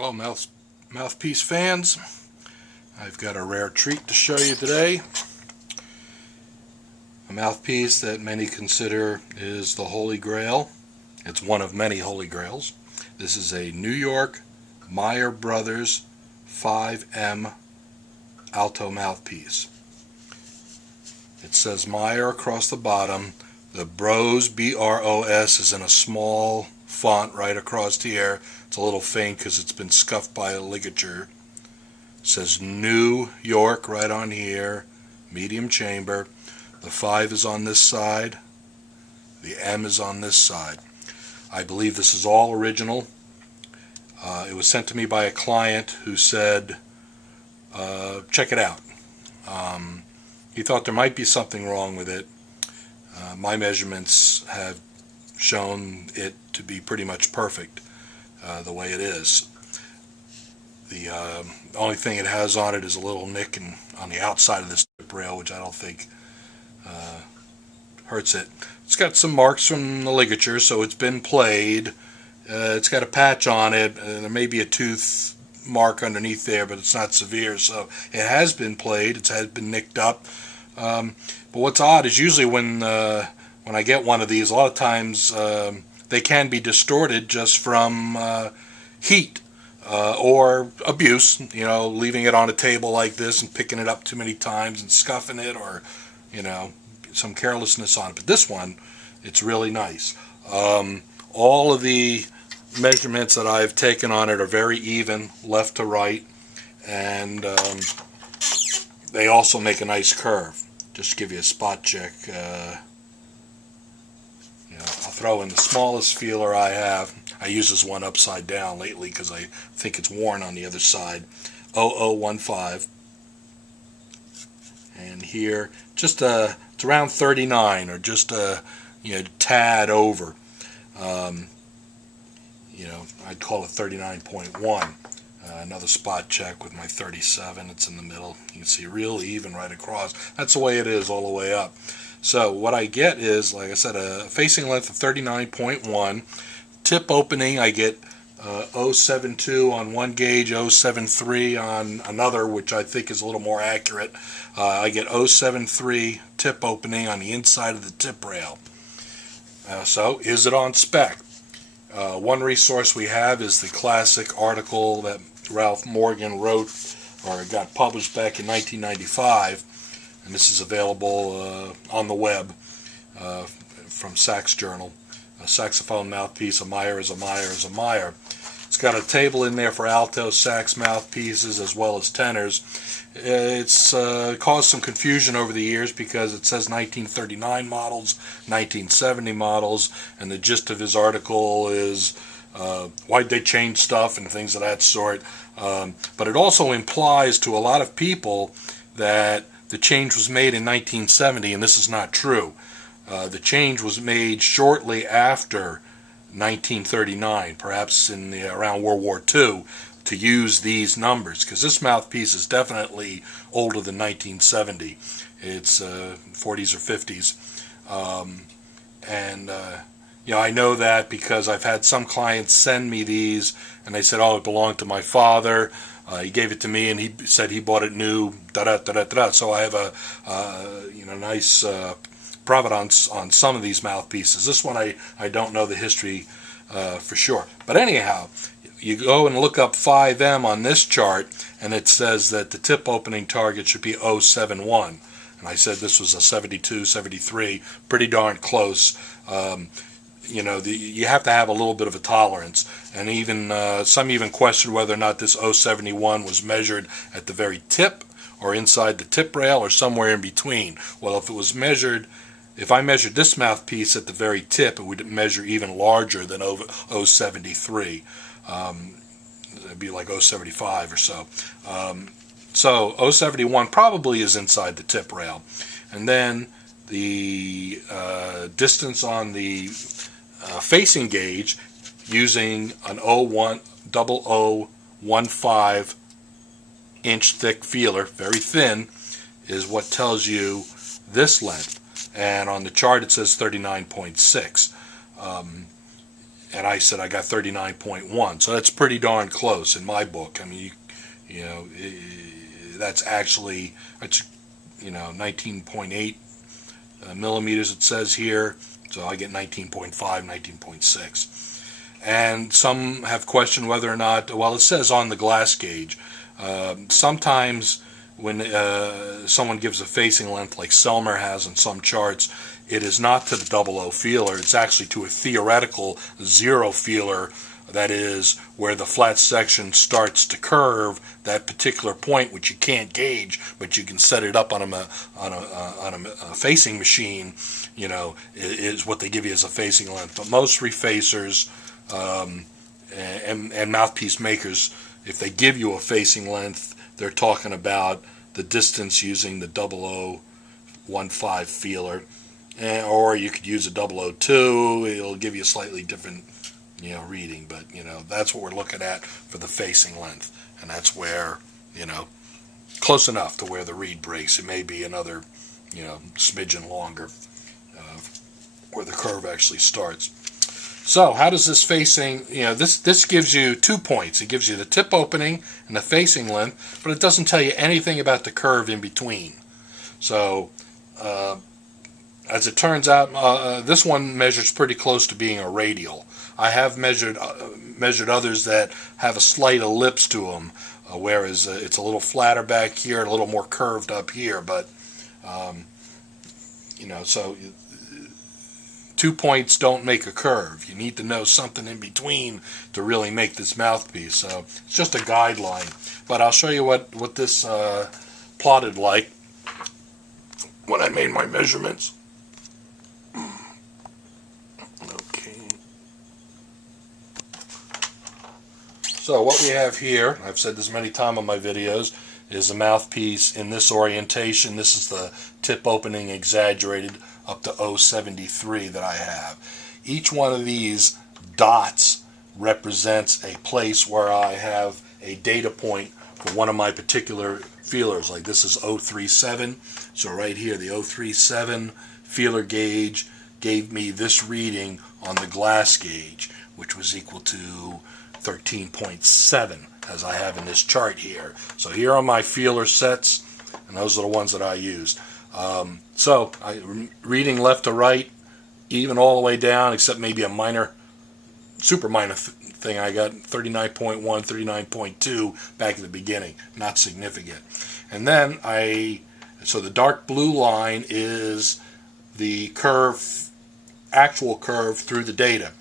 Hello Mouthpiece fans. I've got a rare treat to show you today. A mouthpiece that many consider is the Holy Grail. It's one of many Holy Grails. This is a New York Meyer Brothers 5M Alto mouthpiece. It says Meyer across the bottom. The Bros, B-R-O-S, is in a small font right across here. It's a little faint because it's been scuffed by a ligature. It says New York right on here, medium chamber. The 5 is on this side. The M is on this side. I believe this is all original. It was sent to me by a client who said, check it out. He thought there might be something wrong with it. My measurements have shown it to be pretty much perfect the way it is. The only thing it has on it is a little nick on the outside of this tip rail, which I don't think hurts it. It's got some marks from the ligature, so it's been played. It's got a patch on it. There may be a tooth mark underneath there, but it's not severe, so it has been played. It has been nicked up. But what's odd is usually when I get one of these, a lot of times they can be distorted just from heat or abuse, leaving it on a table like this and picking it up too many times and scuffing it, or some carelessness on it. But this one, it's really nice. All of the measurements that I've taken on it are very even, left to right, and they also make a nice curve. Just to give you a spot check, I'll throw in the smallest feeler I have. I use this one upside down lately because I think it's worn on the other side. 0015, and here just it's around 39, or just a tad over. I'd call it 39.1. Another spot check with my 37. It's in the middle. You can see real even right across. That's the way it is all the way up. So what I get is, like I said, a facing length of 39.1. Tip opening, I get 0.72 on one gauge, 0.73 on another, which I think is a little more accurate. I get 0.73 tip opening on the inside of the tip rail. So is it on spec? One resource we have is the classic article that Ralph Morgan wrote, or got published back in 1995, and this is available on the web from Sax Journal. A saxophone mouthpiece, a Meyer is a Meyer is a Meyer. It's got a table in there for alto sax mouthpieces as well as tenors. It's caused some confusion over the years because it says 1939 models, 1970 models, and the gist of his article is why'd they change stuff and things of that sort. But it also implies to a lot of people that the change was made in 1970, and this is not true. The change was made shortly after 1939, perhaps in around World War II, to use these numbers, because this mouthpiece is definitely older than 1970. It's 40s or 50s. I know that because I've had some clients send me these, and they said, oh, it belonged to my father. He gave it to me, and he said he bought it new, da-da-da-da-da. So I have a nice provenance on some of these mouthpieces. This one I don't know the history for sure. But anyhow, you go and look up 5M on this chart, and it says that the tip opening target should be 0.71. And I said this was a 72, 73, pretty darn close. You have to have a little bit of a tolerance. And even some even question whether or not this 0.71 was measured at the very tip, or inside the tip rail, or somewhere in between. Well, if it was measured, if I measured this mouthpiece at the very tip, it would measure even larger than 0.73. It'd be like 0.75 or so. So 0.71 probably is inside the tip rail. And then the distance on the facing gauge, using an 0.0015 inch thick feeler, very thin, is what tells you this length. And on the chart it says 39.6. and I said I got 39.1, so that's pretty darn close in my book. I mean, you know, that's actually, it's, you know, 19.8 millimeters it says here, so I get 19.5, 19.6. And some have questioned whether or not, well, it says on the glass gauge. Sometimes when someone gives a facing length like Selmer has in some charts, it is not to the 00 feeler, it's actually to a theoretical 0 feeler, that is where the flat section starts to curve, that particular point which you can't gauge, but you can set it up on a facing machine, you know, is what they give you as a facing length. But most refacers and mouthpiece makers, if they give you a facing length, they're talking about the distance using the 0015 feeler, or you could use a 002. It'll give you a slightly different, you know, reading, but you know, that's what we're looking at for the facing length, and that's where, you know, close enough to where the reed breaks. It may be another, you know, smidgen longer where the curve actually starts. So how does this facing, you know, this gives you 2 points. It gives you the tip opening and the facing length, but it doesn't tell you anything about the curve in between. So as it turns out, this one measures pretty close to being a radial. I have measured others that have a slight ellipse to them, whereas it's a little flatter back here, a little more curved up here. But you know, so 2 points don't make a curve. You need to know something in between to really make this mouthpiece. So it's just a guideline. But I'll show you what this plotted like when I made my measurements. So what we have here, I've said this many times on my videos, is a mouthpiece in this orientation. This is the tip opening exaggerated up to 073 that I have. Each one of these dots represents a place where I have a data point for one of my particular feelers. Like this is 037. So right here, the 037 feeler gauge gave me this reading on the glass gauge, which was equal to 13.7, as I have in this chart here. So here are my feeler sets, and those are the ones that I used. So reading left to right, even all the way down, except maybe a minor, super minor thing. I got 39.1, 39.2 back at the beginning. Not significant. And then so the dark blue line is the curve, actual curve through the data.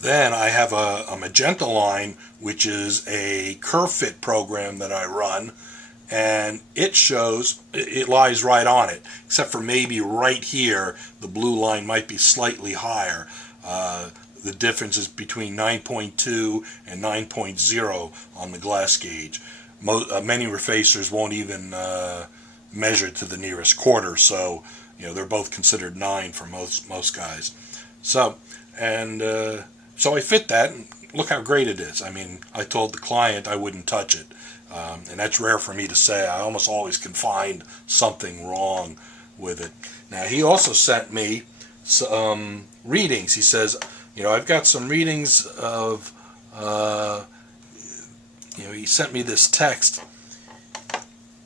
Then I have a magenta line, which is a curve fit program that I run, and it shows, it lies right on it, except for maybe right here, the blue line might be slightly higher. The difference is between 9.2 and 9.0 on the glass gauge. Many refacers won't even measure to the nearest quarter, so you know they're both considered 9 for most guys. So so I fit that, and look how great it is. I mean, I told the client I wouldn't touch it, and that's rare for me to say. I almost always can find something wrong with it. Now, he also sent me some readings. He says, you know, I've got some readings of, you know, he sent me this text.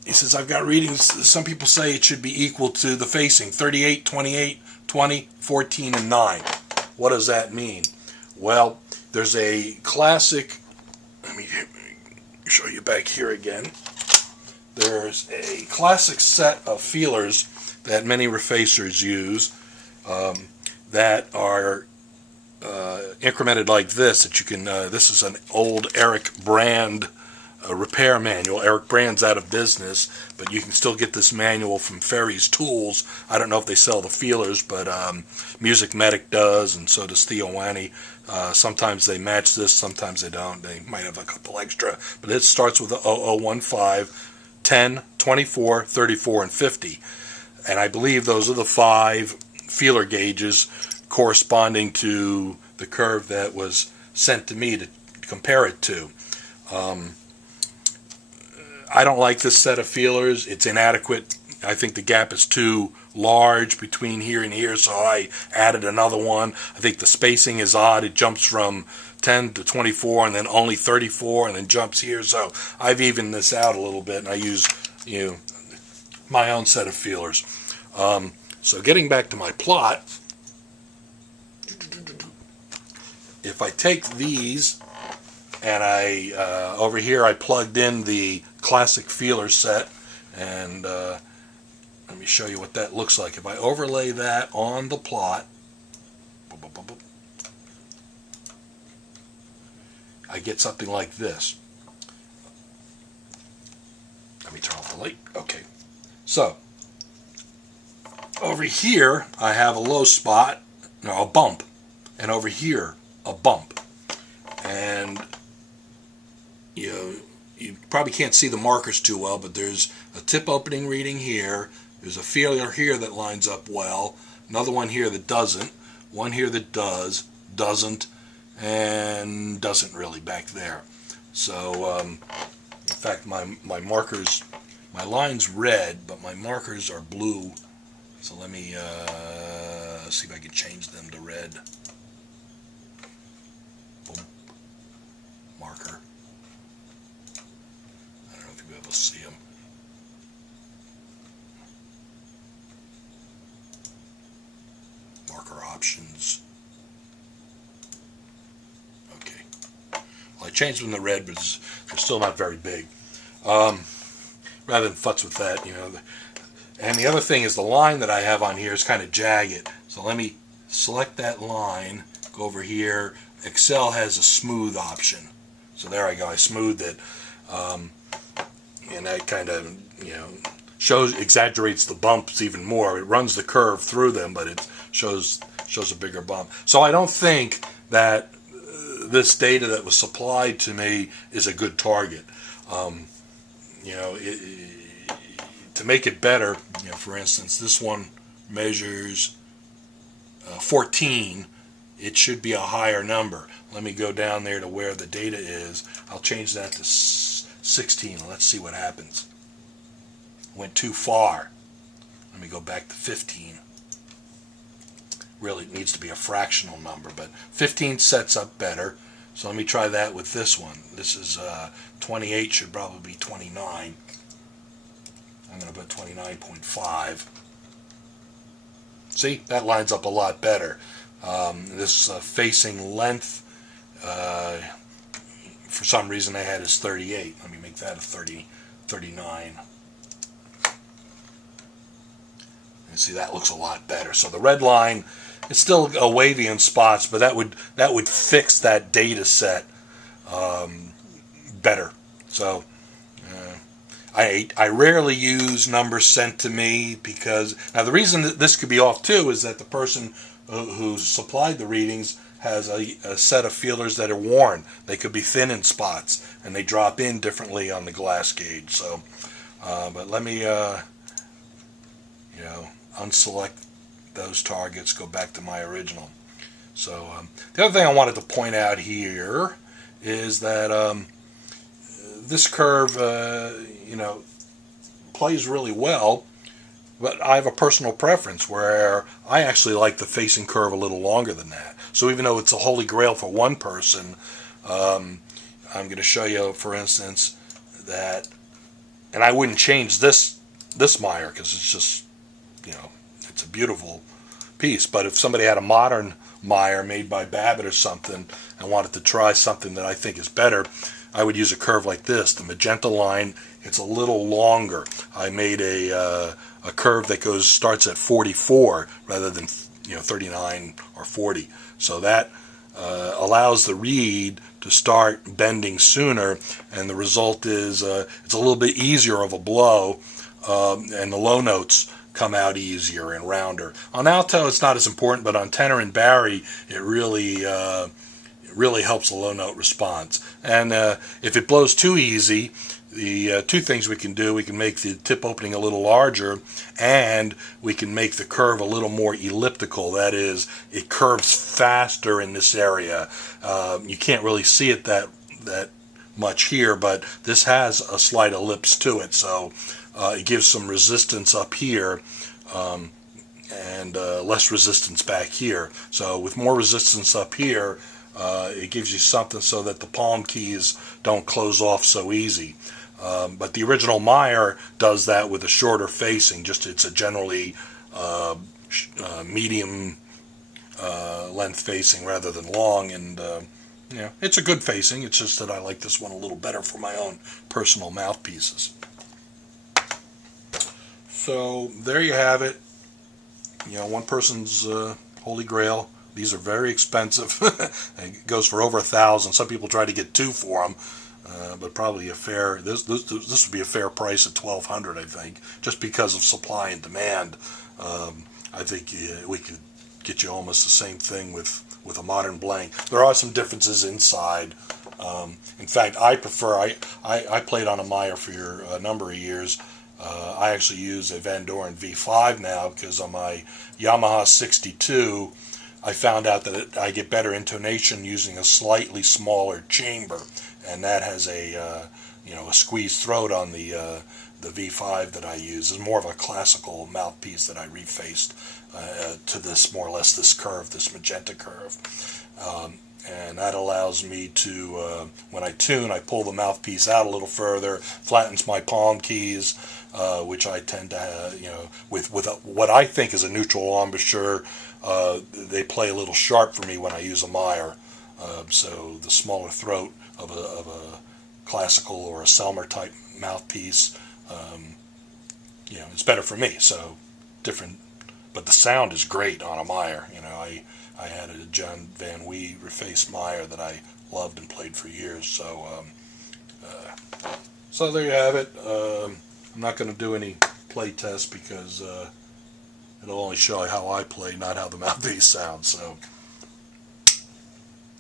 He says, I've got readings, some people say it should be equal to the facing, 38, 28, 20, 14, and 9. What does that mean? Well, there's a classic, let me show you back here again. There's a classic set of feelers that many refacers use that are incremented like this, that you can, this is an old Eric Brand repair manual. Eric Brand's out of business, but you can still get this manual from Ferry's Tools. I don't know if they sell the feelers, but Music Medic does, and so does Theo Wanny. Sometimes they match this, sometimes they don't. They might have a couple extra, but it starts with the 0015, 10, 24, 34, and 50. And I believe those are the 5 feeler gauges corresponding to the curve that was sent to me to compare it to. I don't like this set of feelers. It's inadequate. I think the gap is too large between here and here, so I added another one. I think the spacing is odd. It jumps from 10 to 24 and then only 34 and then jumps here, so I've evened this out a little bit, and I use my own set of feelers. So getting back to my plot, if I take these and I over here I plugged in the classic feeler set, and let me show you what that looks like. If I overlay that on the plot, I get something like this. Let me turn off the light. Okay. So, over here I have a low spot, no, a bump, and over here a bump. And you probably can't see the markers too well, but there's a tip opening reading here, there's a feeler here that lines up well, another one here that doesn't, one here that does, doesn't, and doesn't really back there. So in fact my markers, my line's red, but my markers are blue. So let me see if I can change them to red. Boom. Marker. I don't know if you'll be able to see them. Marker options. Okay. Well, I changed them to red, but they're still not very big. Rather than futz with that, And the other thing is the line that I have on here is kind of jagged. So let me select that line, go over here. Excel has a smooth option. So there I go, I smoothed it. And that kind of, exaggerates the bumps even more. It runs the curve through them, but it shows a bigger bump. So I don't think that this data that was supplied to me is a good target. To make it better, for instance, this one measures 14. It should be a higher number. Let me go down there to where the data is. I'll change that to 16. Let's see what happens. Went too far. Let me go back to 15. Really, it needs to be a fractional number, but 15 sets up better. So let me try that with this one. This is 28, should probably be 29. I'm going to put 29.5. See, that lines up a lot better. This facing length, for some reason I had is 38. Let me make that a 39. And see, that looks a lot better. So the red line, it's still a wavy in spots, but that would fix that data set better. So I rarely use numbers sent to me because, now the reason that this could be off too is that the person who supplied the readings has a set of feelers that are worn. They could be thin in spots and they drop in differently on the glass gauge. So, but let me, unselect those targets, go back to my original. So the other thing I wanted to point out here is that this curve, plays really well, but I have a personal preference where I actually like the facing curve a little longer than that. So even though it's a holy grail for one person, I'm going to show you, for instance, that, and I wouldn't change this Meyer because it's just, it's a beautiful piece. But if somebody had a modern Meyer made by Babbitt or something and wanted to try something that I think is better, I would use a curve like this. The magenta line, it's a little longer. I made a curve that starts at 44 rather than 39 or 40. So that allows the reed to start bending sooner, and the result is it's a little bit easier of a blow, and the low notes come out easier and rounder. On alto, it's not as important, but on tenor and bari, it really helps the low note response. And if it blows too easy, the two things we can do, we can make the tip opening a little larger, and we can make the curve a little more elliptical. That is, it curves faster in this area. You can't really see it that much here, but this has a slight ellipse to it, so it gives some resistance up here and less resistance back here. So with more resistance up here, it gives you something so that the palm keys don't close off so easy. But the original Meyer does that with a shorter facing. Just it's a generally medium length facing rather than long, and yeah, it's a good facing. It's just that I like this one a little better for my own personal mouthpieces. So there you have it. You know, one person's Holy Grail. These are very expensive. It goes for over $1,000. Some people try to get two for them, but probably a fair. This would be a fair price at $1,200, I think, just because of supply and demand. I think we could get you almost the same thing with a modern blank. There are some differences inside. In fact, I prefer. I played on a Meyer for a number of years. I actually use a Van Doren V5 now because on my Yamaha 62, I found out that I get better intonation using a slightly smaller chamber, and that has a a squeezed throat on the V5 that I use. It's more of a classical mouthpiece that I refaced to this, more or less this curve, this magenta curve. And that allows me to, when I tune, I pull the mouthpiece out a little further, flattens my palm keys, which I tend to, with what I think is a neutral embouchure, they play a little sharp for me when I use a Meyer. So the smaller throat of a classical or a Selmer type mouthpiece, it's better for me. So different, but the sound is great on a Meyer. I had a John Van Wee refaced Meyer that I loved and played for years. So there you have it. I'm not going to do any play tests because it'll only show how I play, not how the mouthpiece sounds. So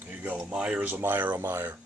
there you go. A Meyer is a Meyer, a Meyer.